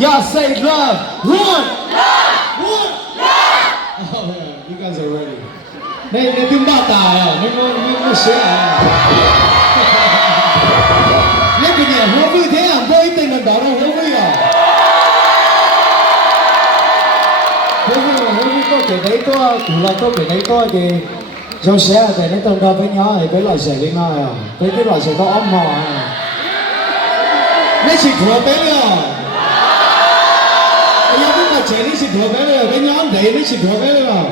Y'all say love. One. One. Oh, yeah. You guys are ready. Này tiếng ba tài à? Nó sẽ à? Lấy cái gì? Hô vui thế à? Vô ý tình mình bảo đâu hô vui à? Hô vui có cái đấy có cụ là có cái đấy có cái dòng xe cái đấy tầm đó với nhau thì cái loại xe đi nào à? Cái loại xe có ấm mò à? Lấy chỉ thừa bé à? Bây giờ cái loại xe lấy chỉ thừa bé rồi, cái nhóm đấy lấy chỉ thừa bé rồi à?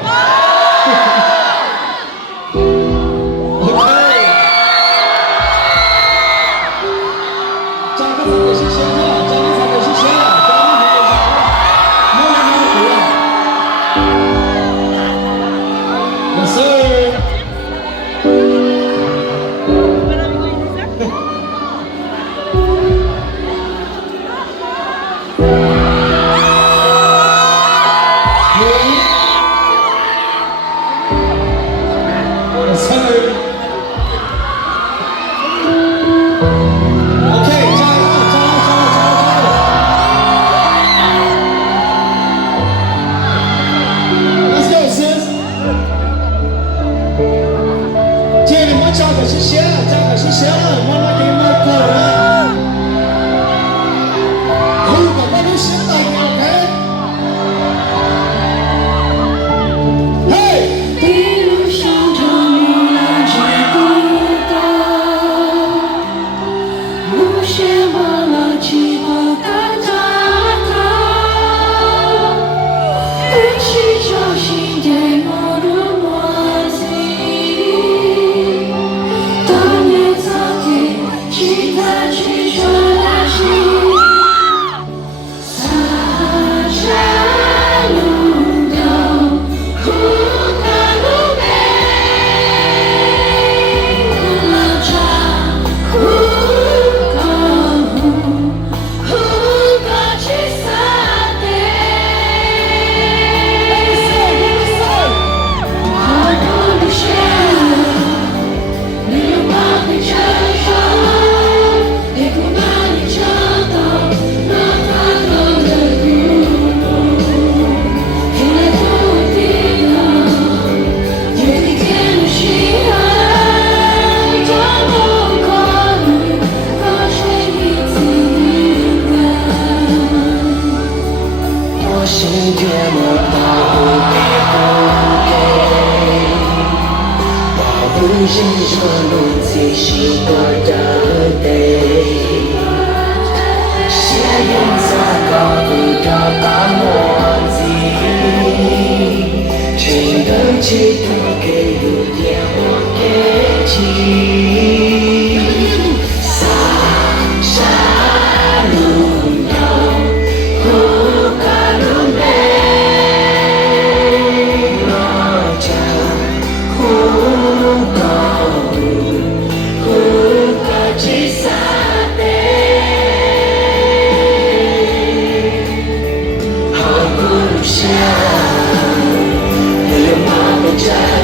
Child,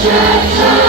Just